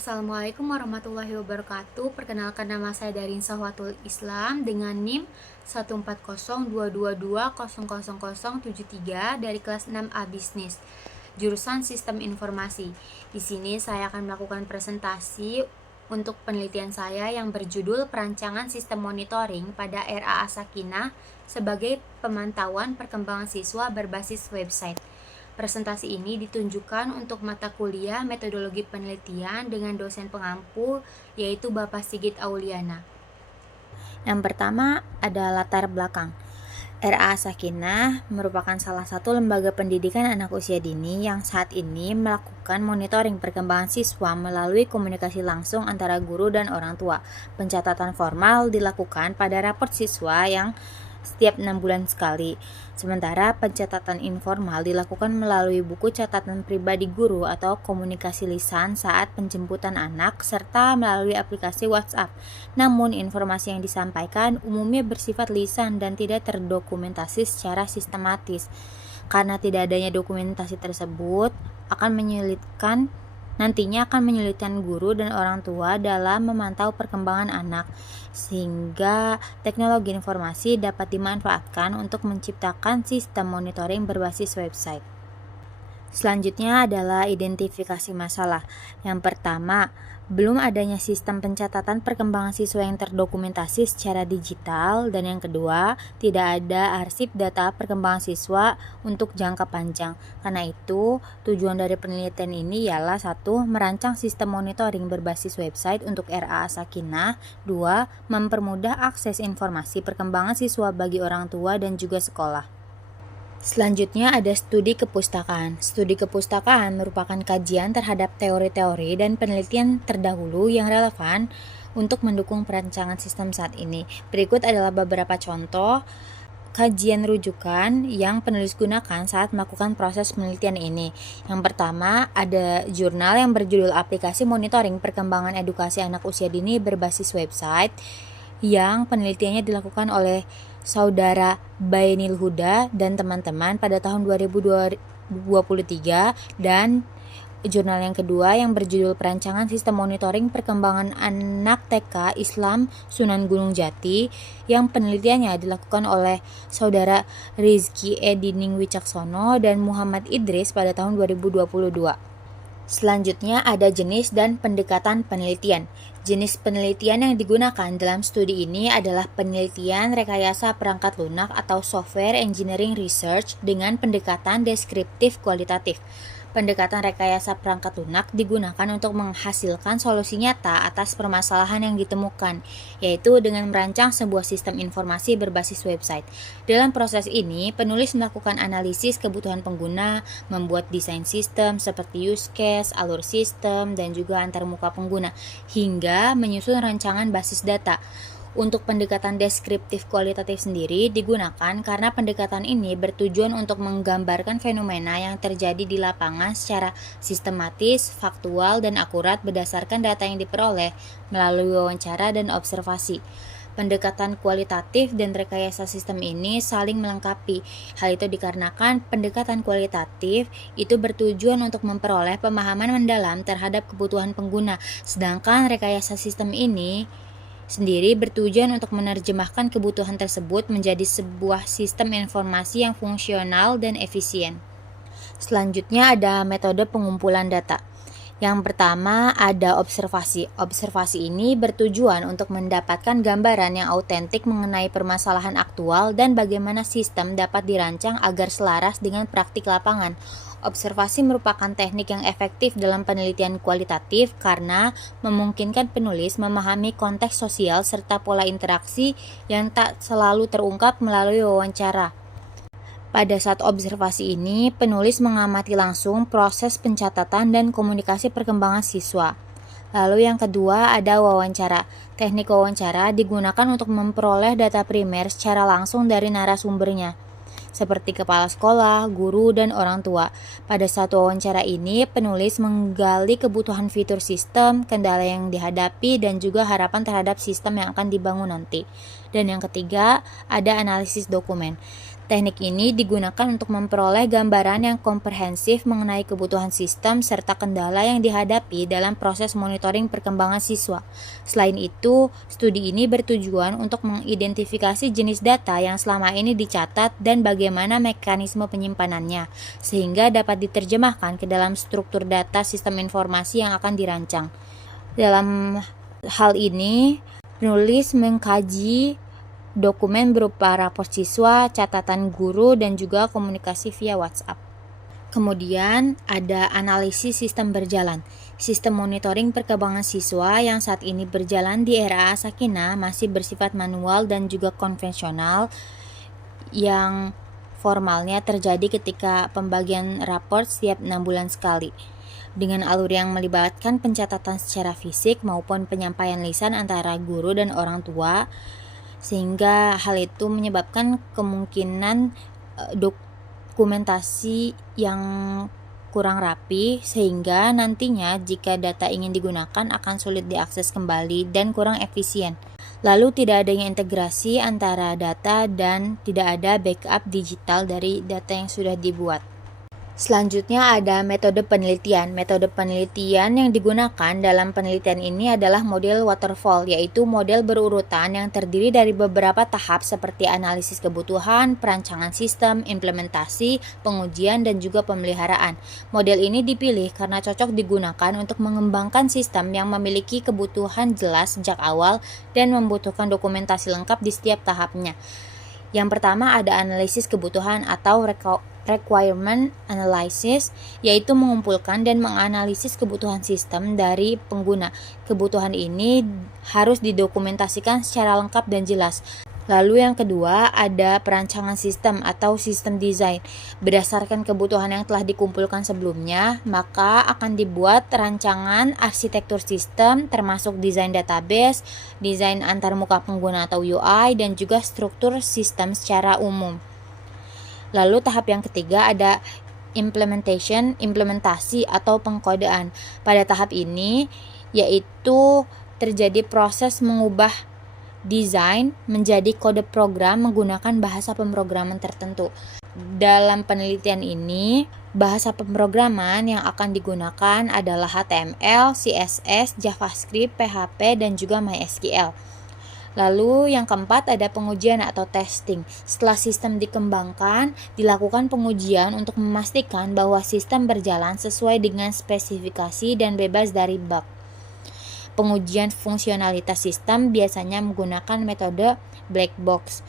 Assalamualaikum warahmatullahi wabarakatuh. Perkenalkan, nama saya Darin Sahwatul Islam dengan NIM 14022200073 dari kelas 6A Bisnis, jurusan Sistem Informasi. Di sini saya akan melakukan presentasi untuk penelitian saya yang berjudul Perancangan Sistem Monitoring pada RAA Sakinah sebagai pemantauan perkembangan siswa berbasis website. Presentasi ini ditunjukkan untuk mata kuliah Metodologi Penelitian dengan dosen pengampu, yaitu Bapak Sigit Auliana. Yang pertama ada latar belakang. RAA Sakinah merupakan salah satu lembaga pendidikan anak usia dini yang saat ini melakukan monitoring perkembangan siswa melalui komunikasi langsung antara guru dan orang tua. Pencatatan formal dilakukan pada raport siswa yang setiap 6 bulan sekali. Sementara pencatatan informal dilakukan melalui buku catatan pribadi guru atau komunikasi lisan saat penjemputan anak serta melalui aplikasi WhatsApp. Namun informasi yang disampaikan umumnya bersifat lisan dan tidak terdokumentasi secara sistematis. Karena tidak adanya dokumentasi tersebut nantinya akan menyulitkan guru dan orang tua dalam memantau perkembangan anak, sehingga teknologi informasi dapat dimanfaatkan untuk menciptakan sistem monitoring berbasis website. Selanjutnya adalah identifikasi masalah. Yang pertama, belum adanya sistem pencatatan perkembangan siswa yang terdokumentasi secara digital, dan yang kedua, tidak ada arsip data perkembangan siswa untuk jangka panjang. Karena itu, tujuan dari penelitian ini ialah 1. Merancang sistem monitoring berbasis website untuk RAA Sakinah. 2. Mempermudah akses informasi perkembangan siswa bagi orang tua dan juga sekolah. Selanjutnya ada studi kepustakaan. Studi kepustakaan merupakan kajian terhadap teori-teori dan penelitian terdahulu yang relevan untuk mendukung perancangan sistem saat ini. Berikut adalah beberapa contoh kajian rujukan yang penulis gunakan saat melakukan proses penelitian ini. Yang pertama, ada jurnal yang berjudul Aplikasi Monitoring Perkembangan Edukasi Anak Usia Dini Berbasis Website, yang penelitiannya dilakukan oleh Saudara Bainil Huda dan teman-teman pada tahun 2023, dan jurnal yang kedua yang berjudul Perancangan Sistem Monitoring Perkembangan Anak TK Islam Sunan Gunung Jati, yang penelitiannya dilakukan oleh Saudara Rizky Edining Wicaksono dan Muhammad Idris pada tahun 2022. Selanjutnya ada jenis dan pendekatan penelitian. Jenis penelitian yang digunakan dalam studi ini adalah penelitian rekayasa perangkat lunak atau software engineering research dengan pendekatan deskriptif kualitatif. Pendekatan rekayasa perangkat lunak digunakan untuk menghasilkan solusi nyata atas permasalahan yang ditemukan, yaitu dengan merancang sebuah sistem informasi berbasis website. Dalam proses ini, penulis melakukan analisis kebutuhan pengguna, membuat desain sistem seperti use case, alur sistem, dan juga antarmuka pengguna, hingga menyusun rancangan basis data. Untuk pendekatan deskriptif kualitatif sendiri digunakan karena pendekatan ini bertujuan untuk menggambarkan fenomena yang terjadi di lapangan secara sistematis, faktual, dan akurat berdasarkan data yang diperoleh melalui wawancara dan observasi. Pendekatan kualitatif dan rekayasa sistem ini saling melengkapi. Hal itu dikarenakan pendekatan kualitatif itu bertujuan untuk memperoleh pemahaman mendalam terhadap kebutuhan pengguna, sedangkan rekayasa sistem ini sendiri bertujuan untuk menerjemahkan kebutuhan tersebut menjadi sebuah sistem informasi yang fungsional dan efisien. Selanjutnya ada metode pengumpulan data. Yang pertama ada observasi. Observasi ini bertujuan untuk mendapatkan gambaran yang autentik mengenai permasalahan aktual dan bagaimana sistem dapat dirancang agar selaras dengan praktik lapangan. Observasi merupakan teknik yang efektif dalam penelitian kualitatif karena memungkinkan penulis memahami konteks sosial serta pola interaksi yang tak selalu terungkap melalui wawancara. Pada saat observasi ini, penulis mengamati langsung proses pencatatan dan komunikasi perkembangan siswa. Lalu yang kedua ada wawancara. Teknik wawancara digunakan untuk memperoleh data primer secara langsung dari narasumbernya, seperti kepala sekolah, guru, dan orang tua. Pada saat wawancara ini, penulis menggali kebutuhan fitur sistem, kendala yang dihadapi, dan juga harapan terhadap sistem yang akan dibangun nanti. Dan yang ketiga, ada analisis dokumen. Teknik ini digunakan untuk memperoleh gambaran yang komprehensif mengenai kebutuhan sistem serta kendala yang dihadapi dalam proses monitoring perkembangan siswa. Selain itu, studi ini bertujuan untuk mengidentifikasi jenis data yang selama ini dicatat dan bagaimana mekanisme penyimpanannya, sehingga dapat diterjemahkan ke dalam struktur data sistem informasi yang akan dirancang. Dalam hal ini, penulis mengkaji dokumen berupa rapor siswa, catatan guru, dan juga komunikasi via WhatsApp. Kemudian ada analisis sistem berjalan. Sistem monitoring perkembangan siswa yang saat ini berjalan di RAA Sakinah masih bersifat manual dan juga konvensional, yang formalnya terjadi ketika pembagian rapor setiap 6 bulan sekali. Dengan alur yang melibatkan pencatatan secara fisik maupun penyampaian lisan antara guru dan orang tua, sehingga hal itu menyebabkan kemungkinan dokumentasi yang kurang rapi, sehingga nantinya jika data ingin digunakan akan sulit diakses kembali dan kurang efisien. Lalu tidak adanya integrasi antara data dan tidak ada backup digital dari data yang sudah dibuat. Selanjutnya ada metode penelitian. Metode penelitian yang digunakan dalam penelitian ini adalah model waterfall, yaitu model berurutan yang terdiri dari beberapa tahap seperti analisis kebutuhan, perancangan sistem, implementasi, pengujian, dan juga pemeliharaan. Model ini dipilih karena cocok digunakan untuk mengembangkan sistem yang memiliki kebutuhan jelas sejak awal dan membutuhkan dokumentasi lengkap di setiap tahapnya. Yang pertama ada analisis kebutuhan atau requirement analysis, yaitu mengumpulkan dan menganalisis kebutuhan sistem dari pengguna. Kebutuhan ini harus didokumentasikan secara lengkap dan jelas. Lalu yang kedua ada perancangan sistem atau sistem design. Berdasarkan kebutuhan yang telah dikumpulkan sebelumnya, maka akan dibuat rancangan arsitektur sistem termasuk desain database, desain antarmuka pengguna atau UI, dan juga struktur sistem secara umum. Lalu tahap yang ketiga ada implementasi atau pengkodean. Pada tahap ini yaitu terjadi proses mengubah desain menjadi kode program menggunakan bahasa pemrograman tertentu. Dalam penelitian ini, bahasa pemrograman yang akan digunakan adalah HTML, CSS, JavaScript, PHP, dan juga MySQL. Lalu yang keempat ada pengujian atau testing. Setelah sistem dikembangkan, dilakukan pengujian untuk memastikan bahwa sistem berjalan sesuai dengan spesifikasi dan bebas dari bug. Pengujian fungsionalitas sistem biasanya menggunakan metode black box.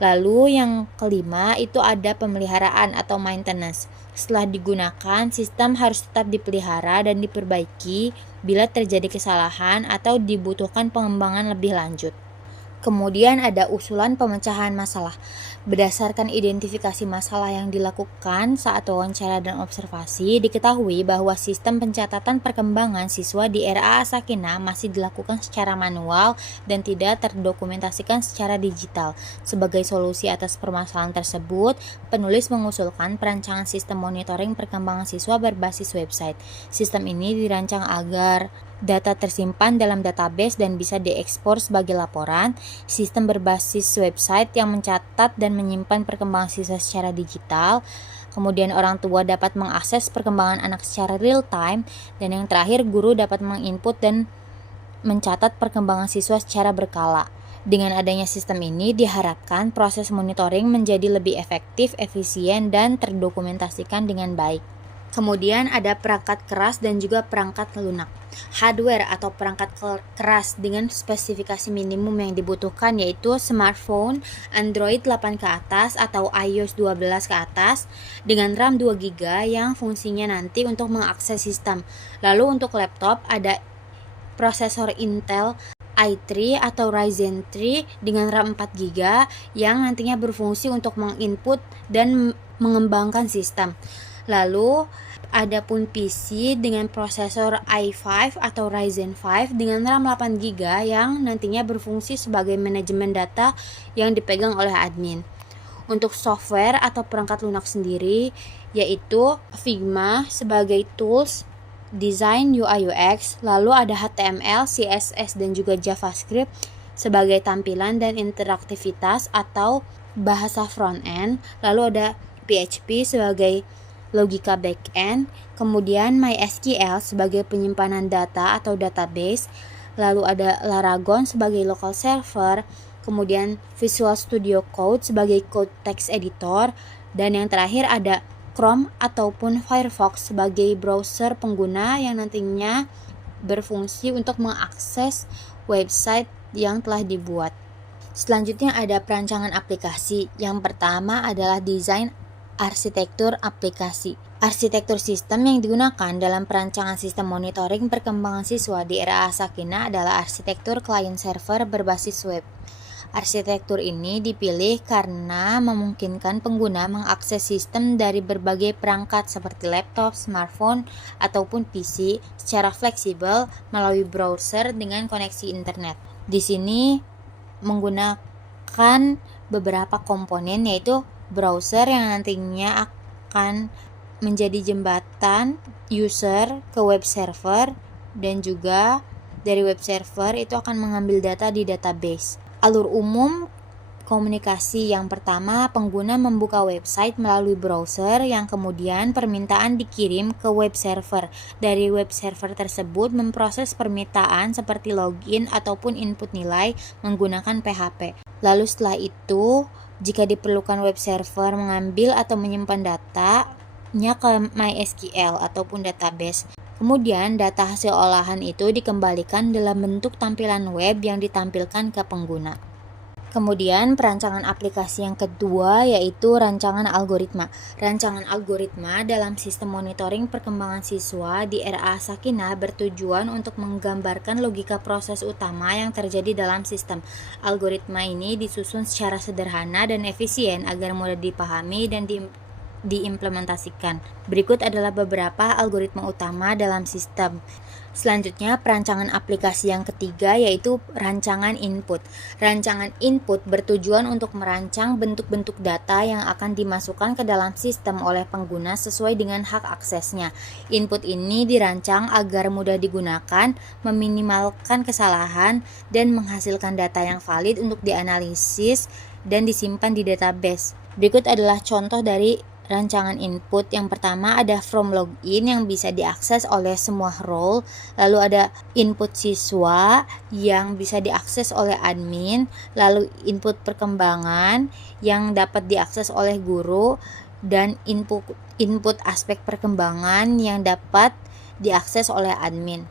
Lalu yang kelima itu ada pemeliharaan atau maintenance. Setelah digunakan, sistem harus tetap dipelihara dan diperbaiki bila terjadi kesalahan atau dibutuhkan pengembangan lebih lanjut. Kemudian ada usulan pemecahan masalah. Berdasarkan identifikasi masalah yang dilakukan saat wawancara dan observasi, diketahui bahwa sistem pencatatan perkembangan siswa di RAA Sakinah masih dilakukan secara manual dan tidak terdokumentasikan secara digital. Sebagai solusi atas permasalahan tersebut, penulis mengusulkan perancangan sistem monitoring perkembangan siswa berbasis website. Sistem ini dirancang agar data tersimpan dalam database dan bisa diekspor sebagai laporan. Sistem berbasis website yang mencatat dan menyimpan perkembangan siswa secara digital. Kemudian orang tua dapat mengakses perkembangan anak secara real time. Dan yang terakhir, guru dapat menginput dan mencatat perkembangan siswa secara berkala. Dengan adanya sistem ini, diharapkan proses monitoring menjadi lebih efektif, efisien, dan terdokumentasikan dengan baik. Kemudian ada perangkat keras dan juga perangkat lunak. Hardware atau perangkat keras dengan spesifikasi minimum yang dibutuhkan yaitu smartphone Android 8 ke atas atau iOS 12 ke atas dengan RAM 2 GB yang fungsinya nanti untuk mengakses sistem. Lalu untuk laptop ada prosesor Intel i3 atau Ryzen 3 dengan RAM 4 GB yang nantinya berfungsi untuk menginput dan mengembangkan sistem. Lalu ada pun PC dengan prosesor i5 atau Ryzen 5 dengan RAM 8 GB yang nantinya berfungsi sebagai manajemen data yang dipegang oleh admin. Untuk software atau perangkat lunak sendiri yaitu Figma sebagai tools desain UI UX, lalu ada HTML, CSS dan juga JavaScript sebagai tampilan dan interaktivitas atau bahasa front end, lalu ada PHP sebagai logika back end, kemudian MySQL sebagai penyimpanan data atau database, lalu ada Laragon sebagai local server, kemudian Visual Studio Code sebagai code text editor, dan yang terakhir ada Chrome ataupun Firefox sebagai browser pengguna yang nantinya berfungsi untuk mengakses website yang telah dibuat. Selanjutnya ada perancangan aplikasi. Yang pertama adalah desain arsitektur aplikasi. Arsitektur sistem yang digunakan dalam perancangan sistem monitoring perkembangan siswa di era Sakinah adalah arsitektur client-server berbasis web. Arsitektur ini dipilih karena memungkinkan pengguna mengakses sistem dari berbagai perangkat seperti laptop, smartphone, ataupun PC secara fleksibel melalui browser dengan koneksi internet. Di sini menggunakan beberapa komponen, yaitu browser yang nantinya akan menjadi jembatan user ke web server, dan juga dari web server itu akan mengambil data di database. Alur umum komunikasi yang pertama, pengguna membuka website melalui browser yang kemudian permintaan dikirim ke web server. Dari web server tersebut memproses permintaan seperti login ataupun input nilai menggunakan PHP. Lalu setelah itu, jika diperlukan web server mengambil atau menyimpan datanya ke MySQL ataupun database. Kemudian data hasil olahan itu dikembalikan dalam bentuk tampilan web yang ditampilkan ke pengguna. Kemudian perancangan aplikasi yang kedua yaitu rancangan algoritma. Rancangan algoritma dalam sistem monitoring perkembangan siswa di era Sakinah bertujuan untuk menggambarkan logika proses utama yang terjadi dalam sistem. Algoritma ini disusun secara sederhana dan efisien agar mudah dipahami dan diimplementasikan. Berikut adalah beberapa algoritma utama dalam sistem. Selanjutnya, perancangan aplikasi yang ketiga yaitu rancangan input. Rancangan input bertujuan untuk merancang bentuk-bentuk data yang akan dimasukkan ke dalam sistem oleh pengguna sesuai dengan hak aksesnya. Input ini dirancang agar mudah digunakan, meminimalkan kesalahan, dan menghasilkan data yang valid untuk dianalisis dan disimpan di database. Berikut adalah contoh dari rancangan input. Yang pertama ada from login yang bisa diakses oleh semua role, lalu ada input siswa yang bisa diakses oleh admin, lalu input perkembangan yang dapat diakses oleh guru, dan input aspek perkembangan yang dapat diakses oleh admin.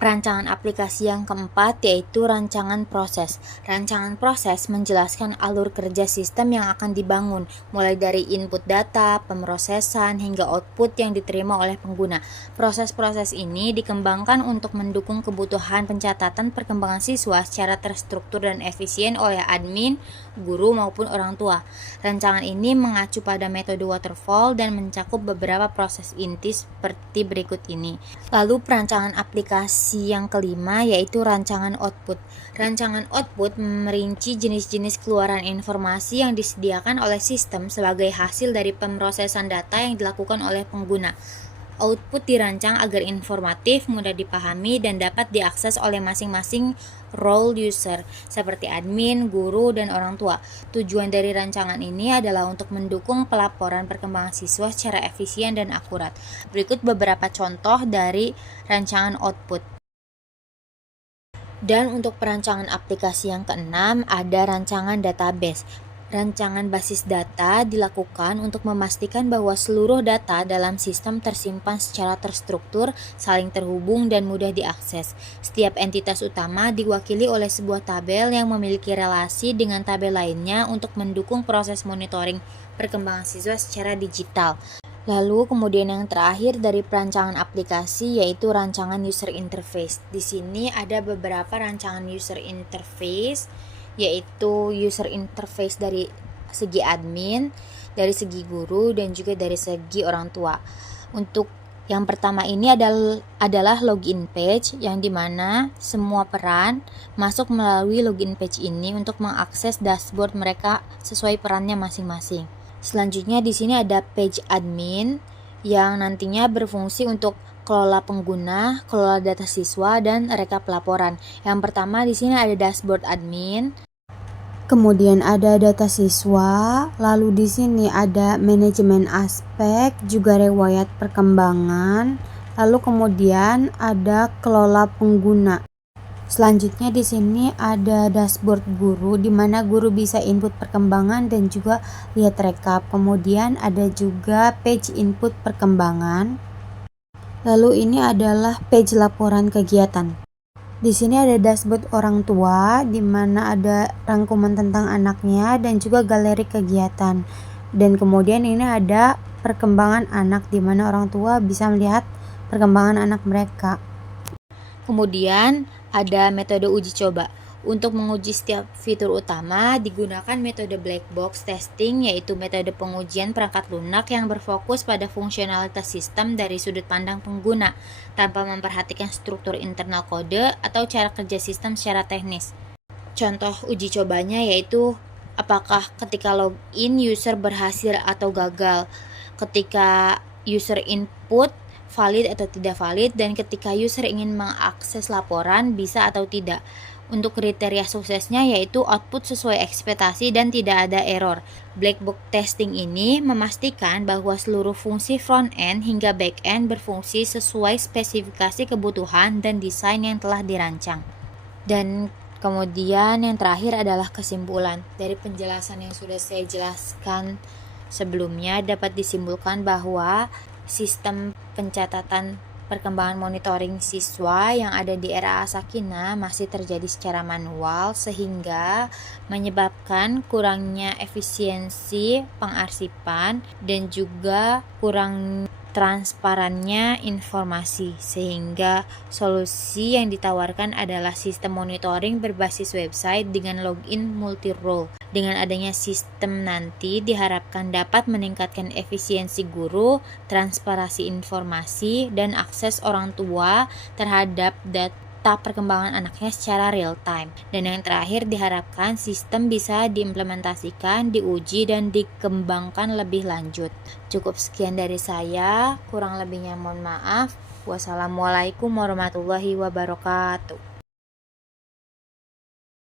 Perancangan aplikasi yang keempat yaitu rancangan proses. Rancangan proses menjelaskan alur kerja sistem yang akan dibangun, mulai dari input data, pemrosesan, hingga output yang diterima oleh pengguna. Proses-proses ini dikembangkan untuk mendukung kebutuhan pencatatan perkembangan siswa secara terstruktur dan efisien oleh admin, guru, maupun orang tua. Rancangan ini mengacu pada metode waterfall dan mencakup beberapa proses inti seperti berikut ini. Lalu perancangan aplikasi yang kelima yaitu rancangan output. Rancangan output merinci jenis-jenis keluaran informasi yang disediakan oleh sistem sebagai hasil dari pemrosesan data yang dilakukan oleh pengguna. Output dirancang agar informatif, mudah dipahami, dan dapat diakses oleh masing-masing role user seperti admin, guru, dan orang tua. Tujuan dari rancangan ini adalah untuk mendukung pelaporan perkembangan siswa secara efisien dan akurat. Berikut beberapa contoh dari rancangan output. Dan untuk perancangan aplikasi yang keenam ada rancangan database. Rancangan basis data dilakukan untuk memastikan bahwa seluruh data dalam sistem tersimpan secara terstruktur, saling terhubung, dan mudah diakses. Setiap entitas utama diwakili oleh sebuah tabel yang memiliki relasi dengan tabel lainnya untuk mendukung proses monitoring perkembangan siswa secara digital. Lalu kemudian yang terakhir dari perancangan aplikasi yaitu rancangan user interface. Di sini ada beberapa rancangan user interface, yaitu user interface dari segi admin, dari segi guru, dan juga dari segi orang tua. Untuk yang pertama ini adalah login page, yang dimana semua peran masuk melalui login page ini untuk mengakses dashboard mereka sesuai perannya masing-masing. Selanjutnya di sini ada page admin yang nantinya berfungsi untuk kelola pengguna, kelola data siswa, dan rekap laporan. Yang pertama di sini ada dashboard admin. Kemudian ada data siswa, lalu di sini ada manajemen aspek, juga riwayat perkembangan, lalu kemudian ada kelola pengguna. Selanjutnya di sini ada dashboard guru di mana guru bisa input perkembangan dan juga lihat rekap. Kemudian ada juga page input perkembangan. Lalu ini adalah page laporan kegiatan. Di sini ada dashboard orang tua di mana ada rangkuman tentang anaknya dan juga galeri kegiatan. Dan kemudian ini ada perkembangan anak di mana orang tua bisa melihat perkembangan anak mereka. Kemudian ada metode uji coba. Untuk menguji setiap fitur utama digunakan metode black box testing, yaitu metode pengujian perangkat lunak yang berfokus pada fungsionalitas sistem dari sudut pandang pengguna tanpa memperhatikan struktur internal kode atau cara kerja sistem secara teknis. Contoh uji cobanya yaitu apakah ketika login user berhasil atau gagal, ketika user input valid atau tidak valid, dan ketika user ingin mengakses laporan bisa atau tidak. Untuk kriteria suksesnya yaitu output sesuai ekspektasi dan tidak ada error. Black box testing ini memastikan bahwa seluruh fungsi front end hingga back end berfungsi sesuai spesifikasi kebutuhan dan desain yang telah dirancang. Dan kemudian yang terakhir adalah kesimpulan. Dari penjelasan yang sudah saya jelaskan sebelumnya dapat disimpulkan bahwa sistem pencatatan perkembangan monitoring siswa yang ada di era Asakina masih terjadi secara manual sehingga menyebabkan kurangnya efisiensi pengarsipan dan juga kurang transparannya informasi, sehingga solusi yang ditawarkan adalah sistem monitoring berbasis website dengan login multi-role. Dengan adanya sistem nanti diharapkan dapat meningkatkan efisiensi guru, transparansi informasi, dan akses orang tua terhadap data perkembangan anaknya secara real time. Dan yang terakhir diharapkan sistem bisa diimplementasikan, diuji, dan dikembangkan lebih lanjut. Cukup sekian dari saya, kurang lebihnya mohon maaf. Wassalamualaikum warahmatullahi wabarakatuh.